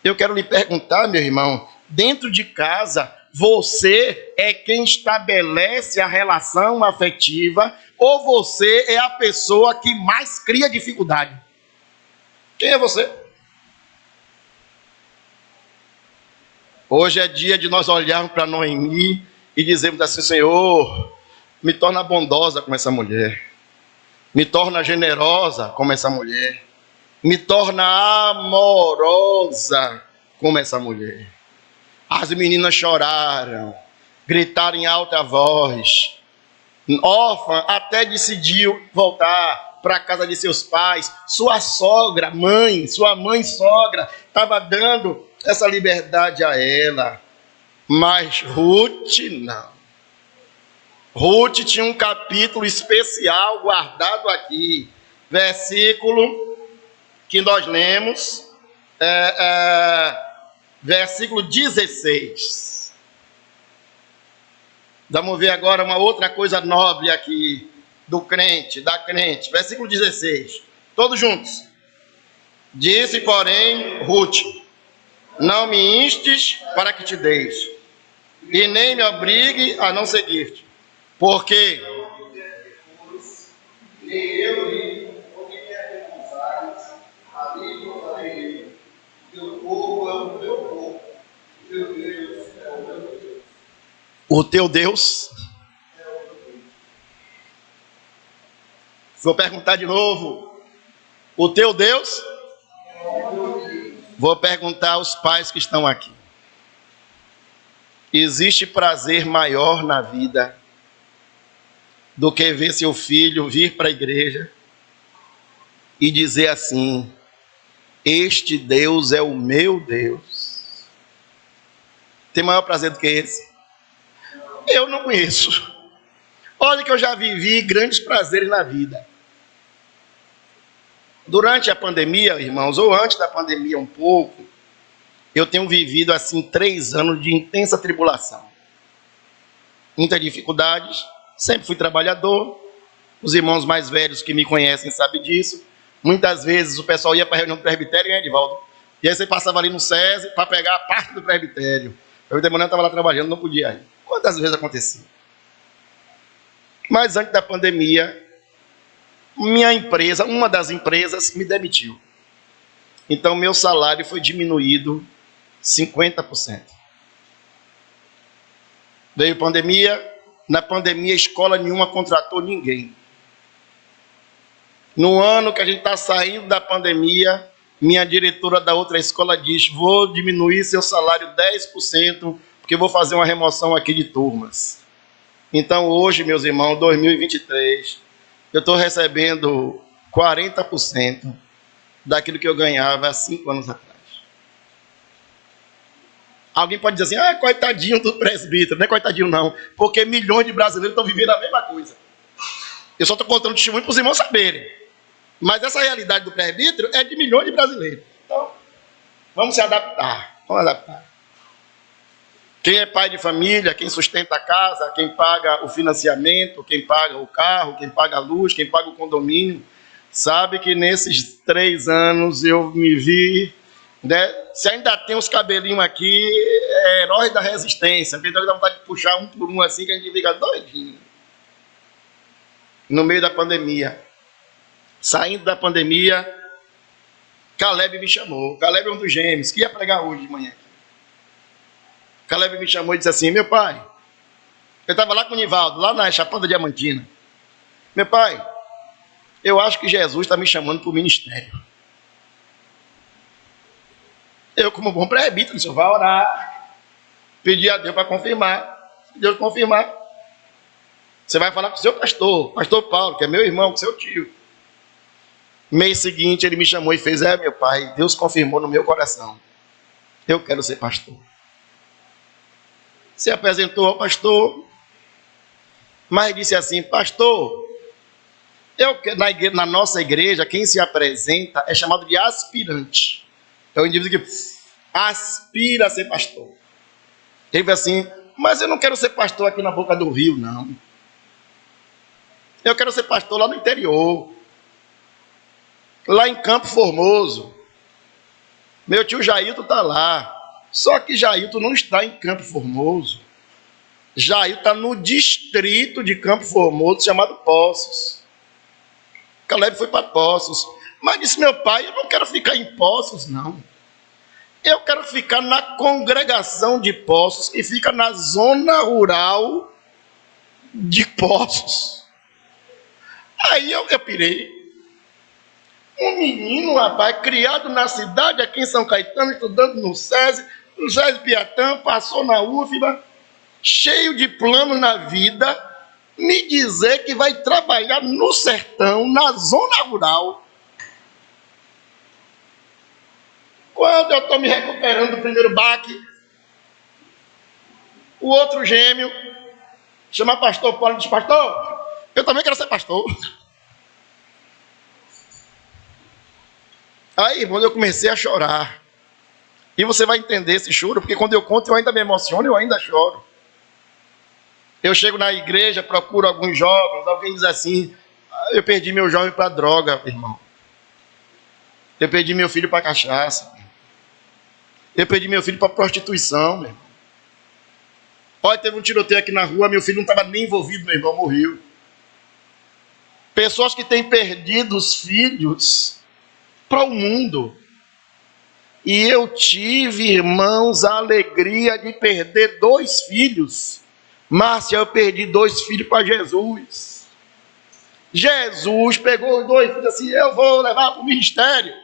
Eu quero lhe perguntar, meu irmão, dentro de casa, você é quem estabelece a relação afetiva ou você é a pessoa que mais cria dificuldade? Quem é você? Hoje é dia de nós olharmos para Noemi e dizermos assim, Senhor, me torna bondosa como essa mulher, me torna generosa como essa mulher, me torna amorosa como essa mulher. As meninas choraram, gritaram em alta voz. Órfã até decidiu voltar para a casa de seus pais. Sua sogra, mãe, sua mãe sogra, estava dando essa liberdade a ela. Mas Ruth não. Ruth tinha um capítulo especial guardado aqui. Versículo que nós lemos, versículo 16. Vamos ver agora uma outra coisa nobre aqui do crente, da crente. Versículo 16. Todos juntos. Disse, porém, Ruth, não me instes para que te deixe, e nem me obrigue a não seguir-te, porque nem eu nem o que quer que recusares, ali voltarei. Teu povo é o meu povo, teu Deus é o meu Deus. O teu Deus é o meu Deus. Vou perguntar de novo. O teu Deus é o meu Deus. Vou perguntar aos pais que estão aqui. Existe prazer maior na vida do que ver seu filho vir para a igreja e dizer assim, este Deus é o meu Deus? Tem maior prazer do que esse? Eu não conheço. Olha que eu já vivi grandes prazeres na vida. Durante a pandemia, irmãos, ou antes da pandemia um pouco, eu tenho vivido assim 3 anos de intensa tribulação. Muitas dificuldades, sempre fui trabalhador. Os irmãos mais velhos que me conhecem sabem disso. Muitas vezes o pessoal ia para a reunião do presbitério, hein, Edivaldo? E aí você passava ali no SESI para pegar a parte do presbitério. Eu de manhã estava lá trabalhando, não podia ir. Quantas vezes acontecia? Mas antes da pandemia, minha empresa, uma das empresas, me demitiu. Então, meu salário foi diminuído 50%. Veio pandemia, na pandemia, escola nenhuma contratou ninguém. No ano que a gente está saindo da pandemia, minha diretora da outra escola diz, vou diminuir seu salário 10%, porque vou fazer uma remoção aqui de turmas. Então, hoje, meus irmãos, 2023, eu estou recebendo 40% daquilo que eu ganhava há 5 anos atrás. Alguém pode dizer assim, coitadinho do presbítero. Não é coitadinho não, porque milhões de brasileiros estão vivendo a mesma coisa. Eu só estou contando testemunho para os irmãos saberem. Mas essa realidade do presbítero é de milhões de brasileiros. Então, vamos se adaptar. Vamos adaptar. Quem é pai de família, quem sustenta a casa, quem paga o financiamento, quem paga o carro, quem paga a luz, quem paga o condomínio, sabe que nesses 3 anos eu me vi, né? Se ainda tem uns cabelinhos aqui, é herói da resistência. Então dá vontade de puxar um por um assim, que a gente fica doidinho. No meio da pandemia. Saindo da pandemia, Caleb me chamou. Caleb é um dos gêmeos, que ia pregar hoje de manhã. Caleb me chamou e disse assim, meu pai, eu estava lá com o Nivaldo, lá na Chapada Diamantina. Meu pai, eu acho que Jesus está me chamando para o ministério. Eu, como bom presbítero, disse, vai orar, pedir a Deus para confirmar. Se Deus confirmar, você vai falar com o seu pastor Paulo, que é meu irmão, com seu tio. Mês seguinte, ele me chamou e fez, meu pai, Deus confirmou no meu coração. Eu quero ser pastor. Se apresentou ao pastor, mas disse assim, pastor, na nossa igreja, quem se apresenta é chamado de aspirante. É o indivíduo que aspira a ser pastor. Ele falou assim, mas eu não quero ser pastor aqui na boca do rio, não. Eu quero ser pastor lá no interior. Lá em Campo Formoso. Meu tio Jailton está lá. Só que Jailton não está em Campo Formoso. Jailton está no distrito de Campo Formoso, chamado Poços. Caleb foi para Poços. Mas disse, meu pai, eu não quero ficar em Poços, não. Eu quero ficar na congregação de Poços, que fica na zona rural de Poços. Aí eu pirei. Um menino, rapaz, criado na cidade, aqui em São Caetano, estudando no SESI Piatã, passou na UFBA, cheio de planos na vida, me dizer que vai trabalhar no sertão, na zona rural. Quando eu estou me recuperando do primeiro baque, o outro gêmeo, chama pastor Paulo, diz, pastor, eu também quero ser pastor. Aí, irmão, eu comecei a chorar. E você vai entender esse choro, porque quando eu conto eu ainda me emociono, eu ainda choro. Eu chego na igreja, procuro alguns jovens, alguém diz assim, eu perdi meu jovem para droga, irmão. Eu perdi meu filho para cachaça. Eu perdi meu filho para prostituição, meu irmão. Olha, teve um tiroteio aqui na rua, meu filho não estava nem envolvido, meu irmão morreu. Pessoas que têm perdido os filhos para o mundo. E eu tive, irmãos, a alegria de perder 2 filhos. Márcia, eu perdi 2 filhos para Jesus. Jesus pegou os 2 filhos assim, eu vou levar para o ministério.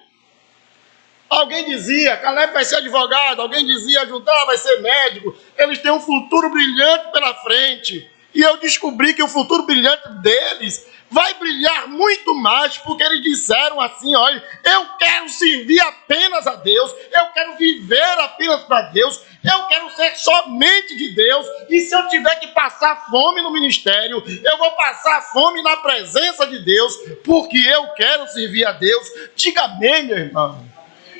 Alguém dizia, Caleb vai ser advogado, alguém dizia, Judá vai ser médico. Eles têm um futuro brilhante pela frente. E eu descobri que o futuro brilhante deles vai brilhar muito mais, porque eles disseram assim, olha, eu quero servir apenas a Deus, eu quero viver apenas para Deus, eu quero ser somente de Deus, e se eu tiver que passar fome no ministério, eu vou passar fome na presença de Deus, porque eu quero servir a Deus. Diga amém, meu irmão.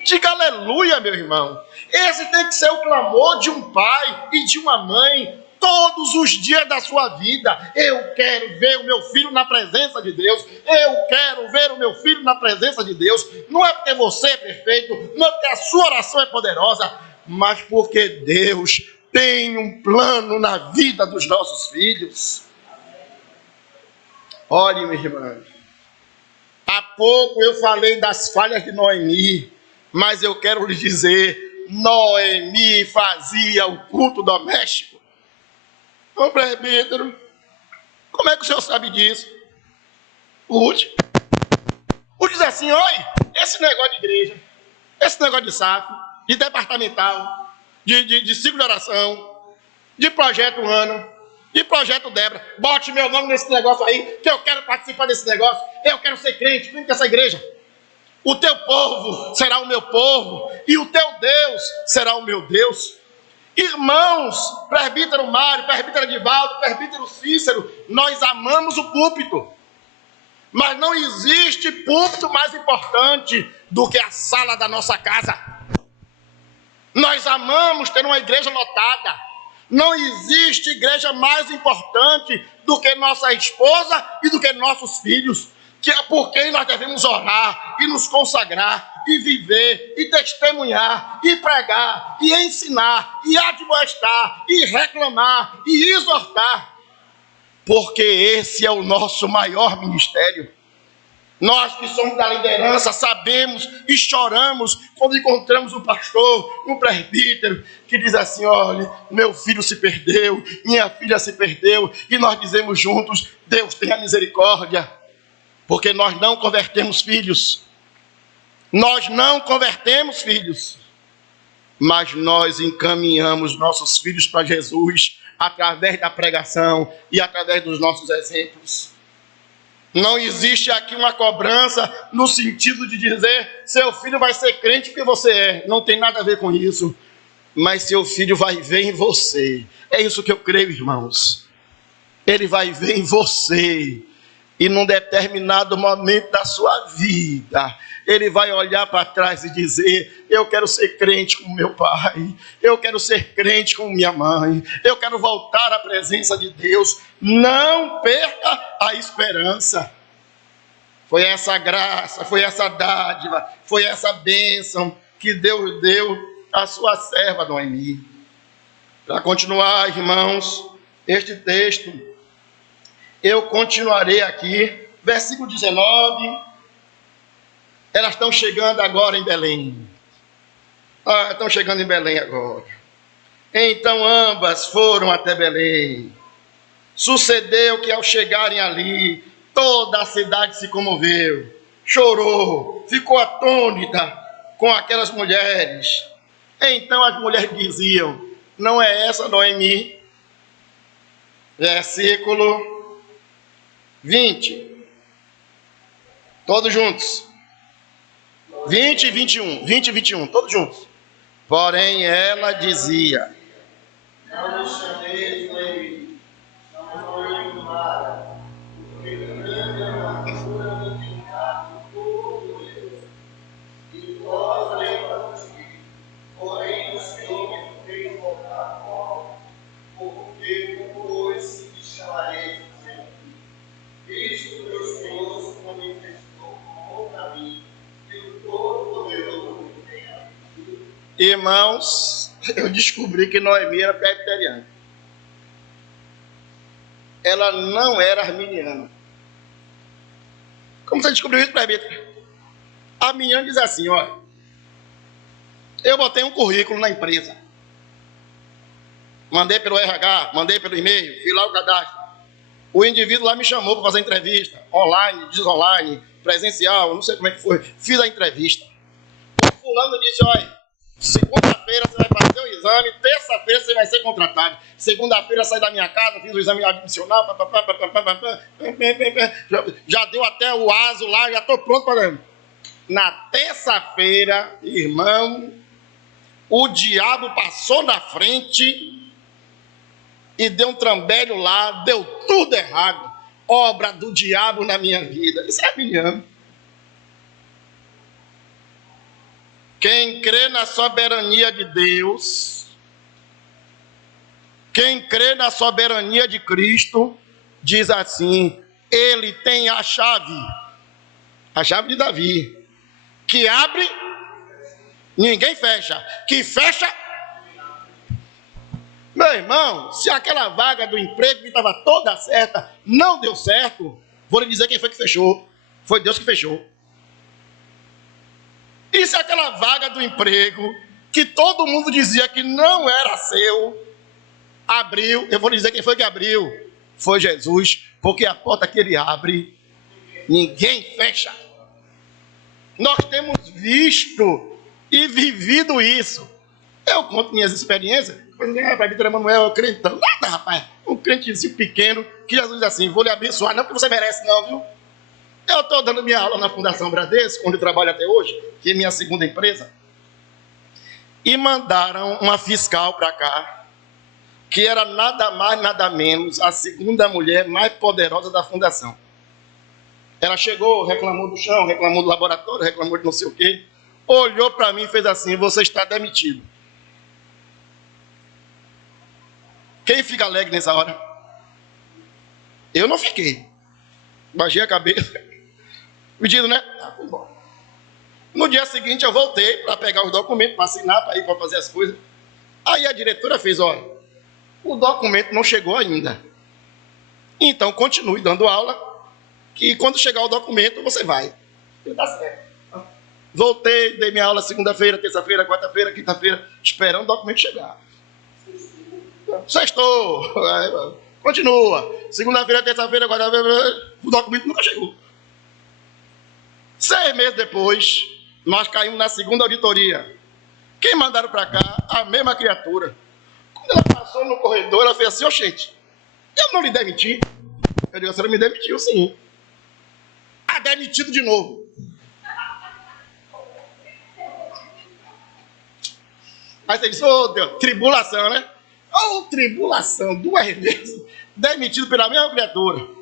Diga aleluia, meu irmão. Esse tem que ser o clamor de um pai e de uma mãe, todos os dias da sua vida. Eu quero ver o meu filho na presença de Deus. Eu quero ver o meu filho na presença de Deus. Não é porque você é perfeito, não é porque a sua oração é poderosa, mas porque Deus tem um plano na vida dos nossos filhos. Olhe, meu irmão, há pouco eu falei das falhas de Noemi, mas eu quero lhe dizer, Noemi fazia o culto doméstico. Ô presbítero, como é que o senhor sabe disso? Ruth diz assim, olha, esse negócio de igreja, esse negócio de SAF, de departamental, de ciclo de oração, de projeto Ana, de projeto Débora, bote meu nome nesse negócio aí, que eu quero participar desse negócio, eu quero ser crente dessa igreja. O teu povo será o meu povo, e o teu Deus será o meu Deus. Irmãos, presbítero Mário, presbítero Edivaldo, presbítero Cícero, nós amamos o púlpito. Mas não existe púlpito mais importante do que a sala da nossa casa. Nós amamos ter uma igreja lotada. Não existe igreja mais importante do que nossa esposa e do que nossos filhos, que é por quem nós devemos orar e nos consagrar e viver e testemunhar e pregar e ensinar e admoestar e reclamar e exortar, porque esse é o nosso maior ministério. Nós que somos da liderança sabemos e choramos quando encontramos um pastor, um presbítero, que diz assim: olha, meu filho se perdeu, minha filha se perdeu, e nós dizemos juntos: Deus tenha misericórdia, porque nós não convertemos filhos. Nós não convertemos filhos, mas nós encaminhamos nossos filhos para Jesus através da pregação e através dos nossos exemplos. Não existe aqui uma cobrança no sentido de dizer: seu filho vai ser crente porque você é. Não tem nada a ver com isso. Mas seu filho vai ver em você. É isso que eu creio, irmãos. Ele vai ver em você. E num determinado momento da sua vida, ele vai olhar para trás e dizer: eu quero ser crente como meu pai, eu quero ser crente como minha mãe, eu quero voltar à presença de Deus. Não perca a esperança. Foi essa graça, foi essa dádiva, foi essa bênção que Deus deu à sua serva Noemi. Para continuar, irmãos, este texto, eu continuarei aqui, versículo 19. Elas estão chegando agora em Belém. Estão chegando em Belém agora. Então ambas foram até Belém. Sucedeu que ao chegarem ali, toda a cidade se comoveu, chorou, ficou atônita com aquelas mulheres. Então as mulheres diziam: não é essa Noemi? Versículo 20. Todos juntos. 20 e 21. 20 e 21. Todos juntos. Porém ela dizia: não me chameis Noemi, chama-me Mara, porque grande é a amargura do pecado todo Deus, e vós lembra contigo. Porém o Senhor me fez voltar fora, porque hoje se chamarei Cristo, meu Senhor, se manifestou contra mim, e o Todo-Poderoso me tem ajuda. Irmãos, eu descobri que Noemi era presbiteriana. Ela não era arminiana. Como você descobriu isso, presbítero? A arminiana diz assim: olha, eu botei um currículo na empresa, mandei pelo RH, mandei pelo e-mail, fiz lá o cadastro. O indivíduo lá me chamou para fazer entrevista, online, desonline, presencial, não sei como é que foi. Fiz a entrevista. O fulano disse: olha, segunda-feira você vai fazer o exame, terça-feira você vai ser contratado. Segunda-feira saí da minha casa, fiz o exame admissional, já deu até o ASO lá, já estou pronto para... Na terça-feira, irmão, o diabo passou na frente e deu um trambelho lá, deu tudo errado. Obra do diabo na minha vida. Isso é arminiano. Quem crê na soberania de Deus, quem crê na soberania de Cristo, diz assim: ele tem a chave de Davi, que abre, ninguém fecha, que fecha. Meu irmão, se aquela vaga do emprego que estava toda certa não deu certo, vou lhe dizer quem foi que fechou. Foi Deus que fechou. E se aquela vaga do emprego que todo mundo dizia que não era seu, abriu, eu vou lhe dizer quem foi que abriu. Foi Jesus, porque a porta que ele abre, ninguém fecha. Nós temos visto e vivido isso. Eu conto minhas experiências. Presbítero Emanuel, eu crentão. Nada, rapaz. Um crentezinho pequeno que Jesus diz assim: vou lhe abençoar, não porque você merece, não, viu? Eu estou dando minha aula na Fundação Bradesco, onde eu trabalho até hoje, que é minha segunda empresa, e mandaram uma fiscal para cá, que era nada mais, nada menos, a segunda mulher mais poderosa da fundação. Ela chegou, reclamou do chão, reclamou do laboratório, reclamou de não sei o quê, olhou para mim e fez assim: você está demitido. Quem fica alegre nessa hora? Eu não fiquei. Baixei a cabeça. Pedido, né? Foi embora. No dia seguinte eu voltei para pegar os documentos, para assinar, para ir para fazer as coisas. Aí a diretora fez: olha, o documento não chegou ainda. Então continue dando aula, que quando chegar o documento você vai. E tá certo. Voltei, dei minha aula segunda-feira, terça-feira, quarta-feira, quinta-feira, esperando o documento chegar. Sextou. Continua. Segunda-feira, terça-feira, quarta-feira, o documento nunca chegou. 6 meses depois, nós caímos na segunda auditoria. Quem mandaram para cá? A mesma criatura. Quando ela passou no corredor, ela fez assim: ô, gente, eu não lhe demiti. Eu digo: a senhora me demitiu, sim. Ah, demitido de novo. Aí você disse: ô, Deus, tribulação, né? Ô, tribulação, 2 vezes. Demitido pela mesma criatura.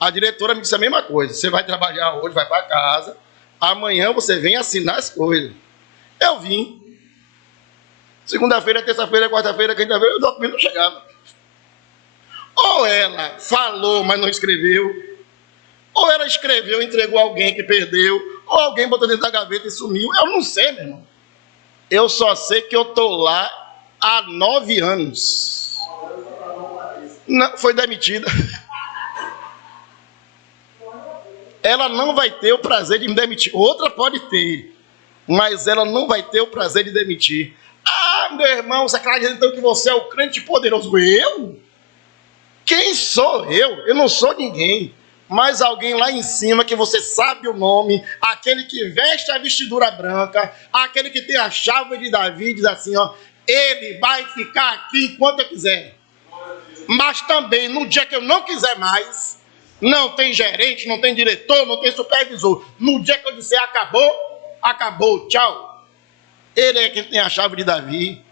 A diretora me disse a mesma coisa: você vai trabalhar hoje, vai para casa, amanhã você vem assinar as coisas. Eu vim. Segunda-feira, terça-feira, quarta-feira, quinta-feira, o documento não chegava. Ou ela falou, mas não escreveu, ou ela escreveu e entregou a alguém que perdeu, ou alguém botou dentro da gaveta e sumiu. Eu não sei, meu irmão. Eu só sei que eu estou lá há 9 anos. Não, foi demitida. Ela não vai ter o prazer de me demitir. Outra pode ter, mas ela não vai ter o prazer de demitir. Ah, meu irmão, você acredita então que você é o crente poderoso? Eu? Quem sou eu? Eu não sou ninguém. Mas alguém lá em cima que você sabe o nome, aquele que veste a vestidura branca, aquele que tem a chave de Davi, diz assim: ó, ele vai ficar aqui enquanto eu quiser. Mas também, no dia que eu não quiser mais, não tem gerente, não tem diretor, não tem supervisor. No dia que eu disser acabou, acabou, tchau. Ele é quem tem a chave de Davi.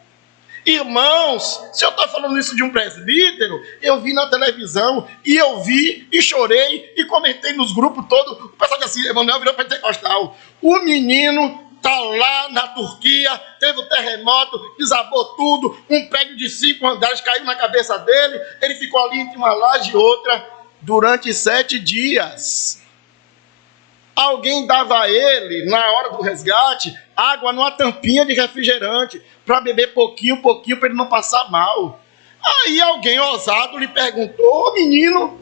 Irmãos, se eu estou falando isso de um presbítero, eu vi na televisão, e eu vi, e chorei, e comentei nos grupos todos. O pessoal disse assim: Emanuel virou pentecostal. O menino está lá na Turquia, teve o terremoto, desabou tudo, um prédio de 5 andares caiu na cabeça dele, ele ficou ali entre uma laje e outra durante 7 dias. Alguém dava a ele, na hora do resgate, água numa tampinha de refrigerante, para beber pouquinho, para ele não passar mal. Aí alguém ousado lhe perguntou: menino,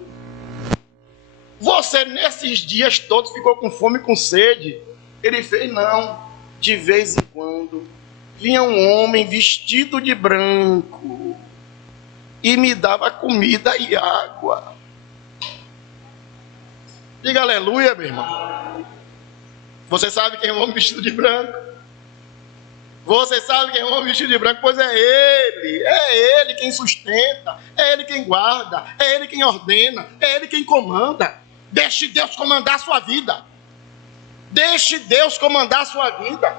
você nesses dias todos ficou com fome e com sede? Ele fez: não, de vez em quando vinha um homem vestido de branco e me dava comida e água. Diga aleluia, meu irmão. Você sabe quem é o homem vestido de branco? Você sabe quem é o homem vestido de branco? Pois é ele quem sustenta, é ele quem guarda, é ele quem ordena, é ele quem comanda. Deixe Deus comandar a sua vida. Deixe Deus comandar a sua vida.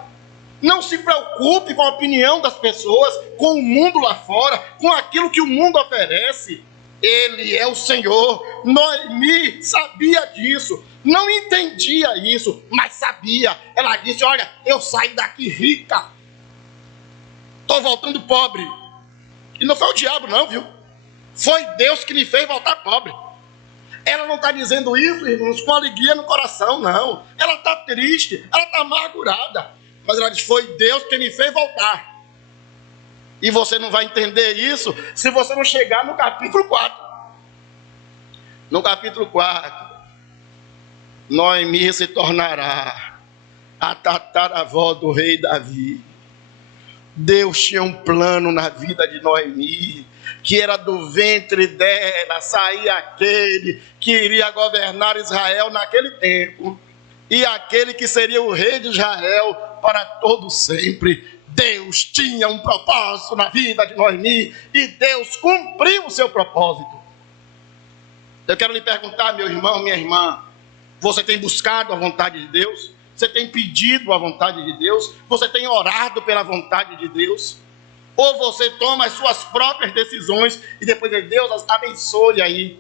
Não se preocupe com a opinião das pessoas, com o mundo lá fora, com aquilo que o mundo oferece. Ele é o Senhor. Noemi sabia disso, não entendia isso, mas sabia. Ela disse: olha, eu saí daqui rica, estou voltando pobre. E não foi o diabo não, viu? Foi Deus que me fez voltar pobre. Ela não está dizendo isso, irmãos, com alegria no coração, não. Ela está triste, ela está amargurada, mas ela diz: foi Deus que me fez voltar. E você não vai entender isso se você não chegar no capítulo 4. No capítulo 4, Noemi se tornará a tataravó do rei Davi. Deus tinha um plano na vida de Noemi, que era do ventre dela sair aquele que iria governar Israel naquele tempo, e aquele que seria o rei de Israel para todo sempre. Deus tinha um propósito na vida de Noemi, e Deus cumpriu o seu propósito. Eu quero lhe perguntar, meu irmão, minha irmã, Você tem buscado a vontade de Deus? Você tem pedido a vontade de Deus? Você tem orado pela vontade de Deus? Ou você toma as suas próprias decisões e depois Deus as abençoe aí?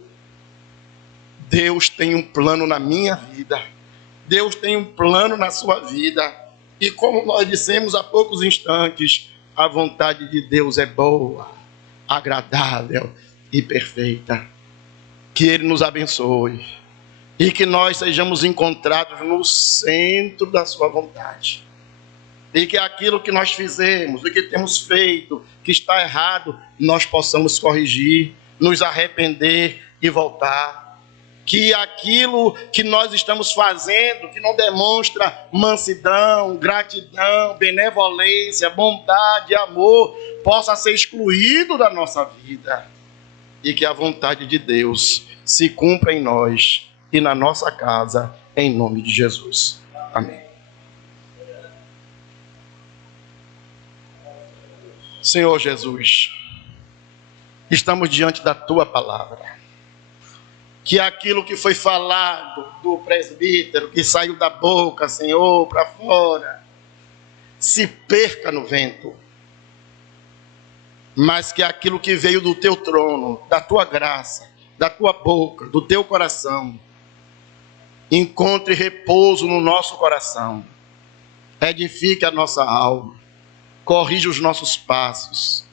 Deus tem um plano na minha vida. Deus tem um plano na sua vida. E como nós dissemos há poucos instantes, a vontade de Deus é boa, agradável e perfeita. Que Ele nos abençoe e que nós sejamos encontrados no centro da sua vontade. E que aquilo que nós fizemos, o que temos feito, que está errado, nós possamos corrigir, nos arrepender e voltar. Que aquilo que nós estamos fazendo, que não demonstra mansidão, gratidão, benevolência, bondade, amor, possa ser excluído da nossa vida. E que a vontade de Deus se cumpra em nós e na nossa casa, em nome de Jesus. Amém. Senhor Jesus, estamos diante da Tua palavra. Que aquilo que foi falado do presbítero, que saiu da boca, Senhor, para fora, se perca no vento. Mas que aquilo que veio do Teu trono, da Tua graça, da Tua boca, do Teu coração, encontre repouso no nosso coração. Edifique a nossa alma. Corrija os nossos passos,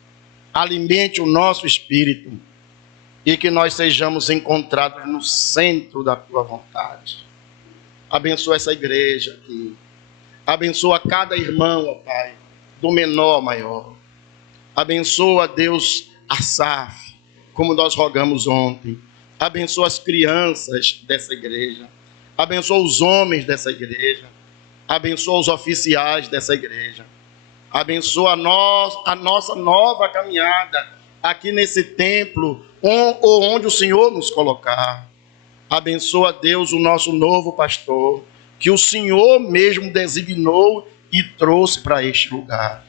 alimente o nosso espírito e que nós sejamos encontrados no centro da Tua vontade. Abençoa essa igreja aqui, abençoa cada irmão, ó Pai, do menor ao maior. Abençoa, Deus, a SAF, como nós rogamos ontem. Abençoa as crianças dessa igreja, abençoa os homens dessa igreja, abençoa os oficiais dessa igreja. Abençoa a nossa nova caminhada aqui nesse templo, ou onde o Senhor nos colocar. Abençoa, Deus, o nosso novo pastor, que o Senhor mesmo designou e trouxe para este lugar.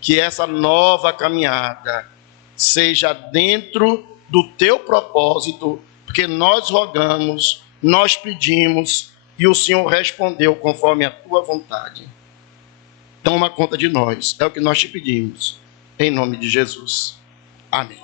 Que essa nova caminhada seja dentro do Teu propósito, porque nós rogamos, nós pedimos, e o Senhor respondeu conforme a Tua vontade. Toma conta de nós, é o que nós te pedimos, em nome de Jesus. Amém.